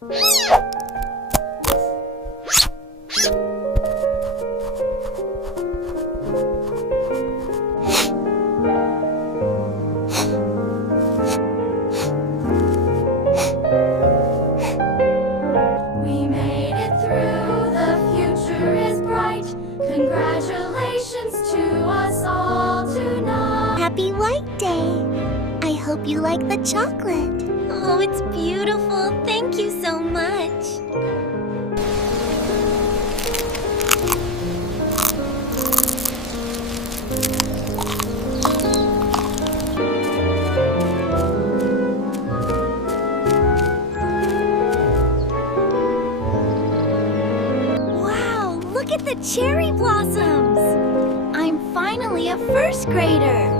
We made it through, the future is bright. Congratulations to us all tonight. Happy White Day! I hope you like the chocolate. Oh, it's beautiful. Thank you so much. Wow, look at the cherry blossoms! I'm finally a first grader.